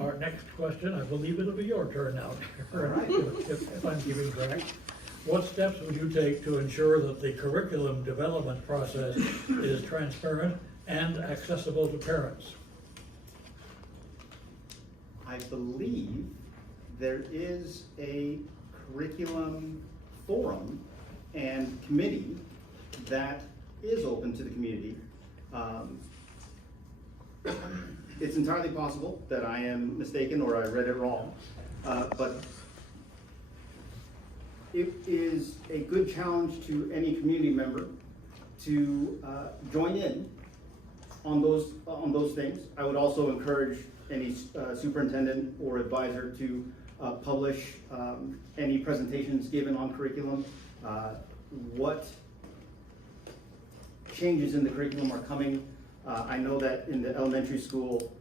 Our next question, I believe it'll be your turn now, if I'm keeping track. What steps would you take to ensure that the curriculum development process is transparent and accessible to parents? I believe there is a curriculum forum and committee that is open to the community. It's entirely possible that I am mistaken or I read it wrong, but it is a good challenge to any community member to join in on those things. I would also encourage any superintendent or advisor to publish any presentations given on curriculum, what changes in the curriculum are coming. I know that in the elementary school,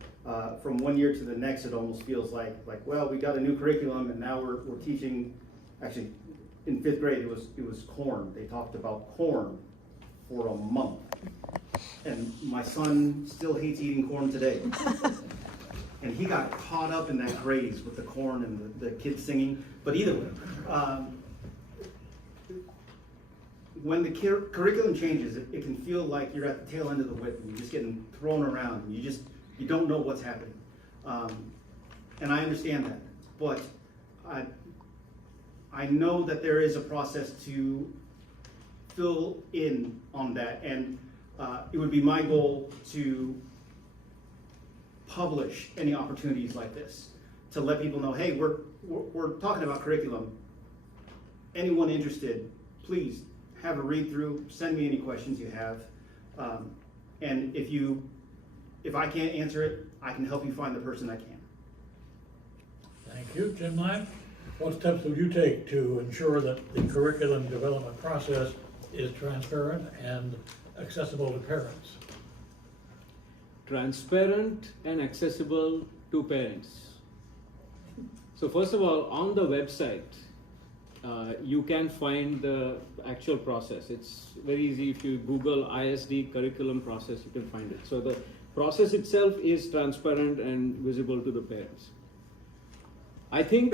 from one year to the next, it almost feels like well, we got a new curriculum and now we're teaching. Actually, in 5th grade, it was corn. They talked about corn for a month, and my son still hates eating corn today. And he got caught up in that craze with the corn and the kids singing. But either way, when the curriculum changes, it can feel like you're at the tail end of the whip and you're just getting thrown around and you don't know what's happening. And I understand that, but I know that there is a process to fill in on that, and it would be my goal to publish any opportunities like this, to let people know, hey, we're talking about curriculum. Anyone interested, please have a read through, send me any questions you have. And if I can't answer it, I can help you find the person I can. Thank you. Jim Nye, what steps would you take to ensure that the curriculum development process is transparent and accessible to parents? Transparent and accessible to parents. So first of all, on the website, you can find the actual process. It's very easy. If you Google ISD curriculum process, you can find it. So the process itself is transparent and visible to the parents. I think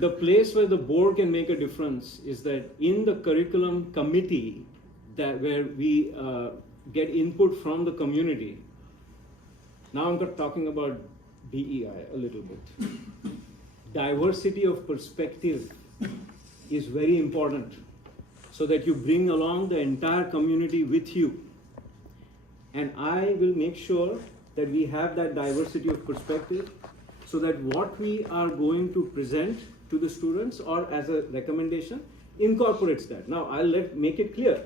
the place where the board can make a difference is that in the curriculum committee, where we get input from the community. Now I'm talking about DEI a little bit. Diversity of perspective is very important, so that you bring along the entire community with you. And I will make sure that we have that diversity of perspective, so that what we are going to present to the students or as a recommendation incorporates that. Now I'll make it clear.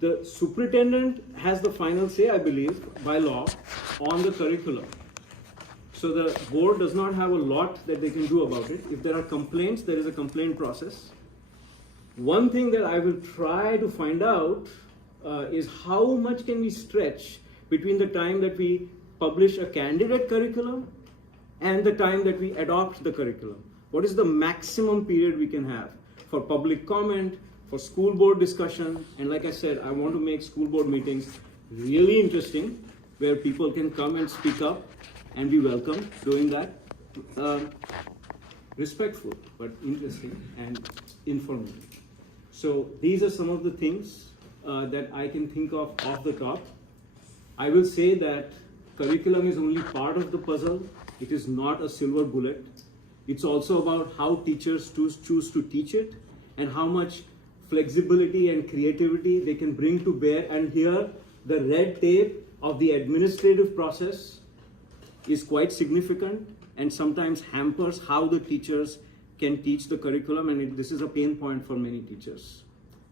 The superintendent has the final say, I believe, by law, on the curriculum. So the board does not have a lot that they can do about it. If there are complaints, there is a complaint process. One thing that I will try to find out is how much can we stretch between the time that we publish a candidate curriculum and the time that we adopt the curriculum. What is the maximum period we can have for public comment, for school board discussion? And like I said, I want to make school board meetings really interesting, where people can come and speak up and be welcome doing that. Respectful, but interesting and informative. So these are some of the things that I can think of off the top. I will say that curriculum is only part of the puzzle. It is not a silver bullet. It's also about how teachers choose to teach it and how much flexibility and creativity they can bring to bear. And here, the red tape of the administrative process is quite significant and sometimes hampers how the teachers can teach the curriculum, and this is a pain point for many teachers.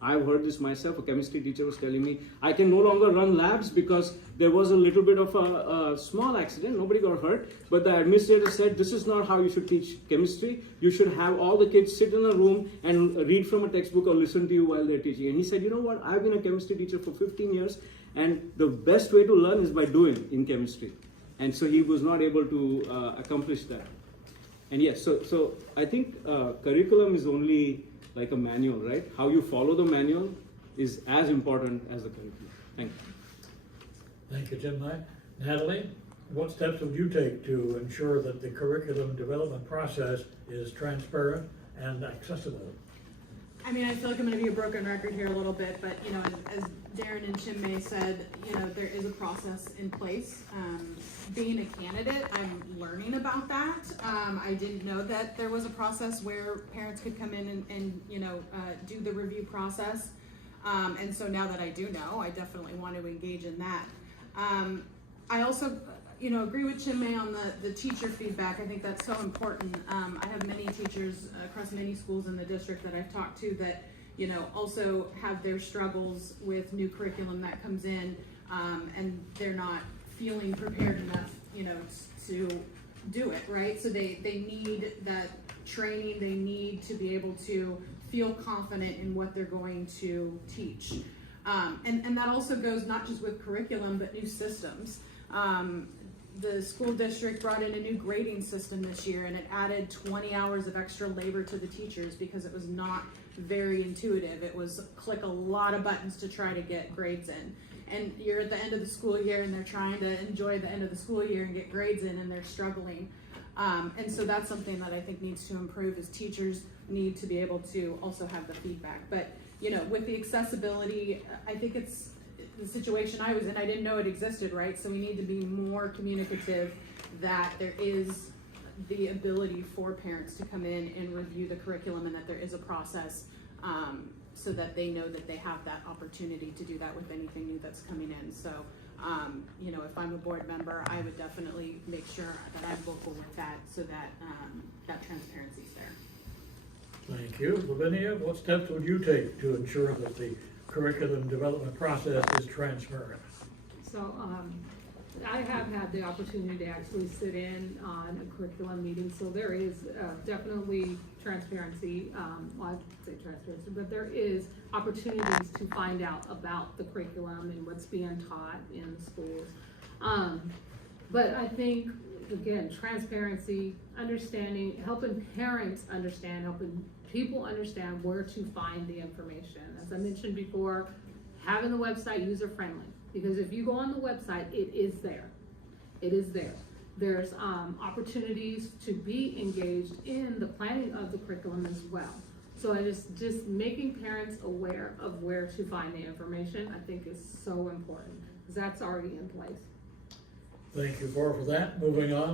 I've heard this myself. A chemistry teacher was telling me, I can no longer run labs because there was a little bit of a small accident, nobody got hurt, but the administrator said, this is not how you should teach chemistry. You should have all the kids sit in a room and read from a textbook or listen to you while they're teaching. And he said, you know what, I've been a chemistry teacher for 15 years, and the best way to learn is by doing in chemistry. And so he was not able to accomplish that. And yes, so I think curriculum is only like a manual, right? How you follow the manual is as important as the curriculum. Thank you. Thank you, Jim Nye. Natalie, What steps would you take to ensure that the curriculum development process is transparent and accessible? I mean, I feel like I'm gonna be a broken record here a little bit, but, you know, as Darren and Chinmay said, you know, there is a process in place. Being a candidate, I'm learning about that. I didn't know that there was a process where parents could come in and you know, do the review process. And so now that I do know, I definitely want to engage in that. I also, you know, agree with Chinmay on the teacher feedback. I think that's so important. I have many teachers across many schools in the district that I've talked to that, you know, also have their struggles with new curriculum that comes in, and they're not feeling prepared enough, you know, to do it, right? So they need that training. They need to be able to feel confident in what they're going to teach. And that also goes not just with curriculum, but new systems. The school district brought in a new grading system this year, and it added 20 hours of extra labor to the teachers because it was not very intuitive. It was click a lot of buttons to try to get grades in. And you're at the end of the school year and they're trying to enjoy the end of the school year and get grades in, and they're struggling. And so that's something that I think needs to improve, is teachers need to be able to also have the feedback. But, you know, with the accessibility, I think it's the situation I was in, I didn't know it existed, right? So we need to be more communicative that there is the ability for parents to come in and review the curriculum, and that there is a process, so that they know that they have that opportunity to do that with anything new that's coming in. So, you know, if I'm a board member, I would definitely make sure that I'm vocal with that, so that that transparency is there. Thank you. Lavinia, what steps would you take to ensure that the curriculum development process is transparent? So, I have had the opportunity to actually sit in on a curriculum meeting, so there is definitely transparency, well, I'd say transparency, but there is opportunities to find out about the curriculum and what's being taught in the schools. But I think, again, transparency, understanding, helping parents understand, helping people understand where to find the information. As I mentioned before, having the website user-friendly, because if you go on the website, it is there. It is there. There's opportunities to be engaged in the planning of the curriculum as well. So I just making parents aware of where to find the information, I think is so important, because that's already in place. Thank you, Barbara, for that. Moving on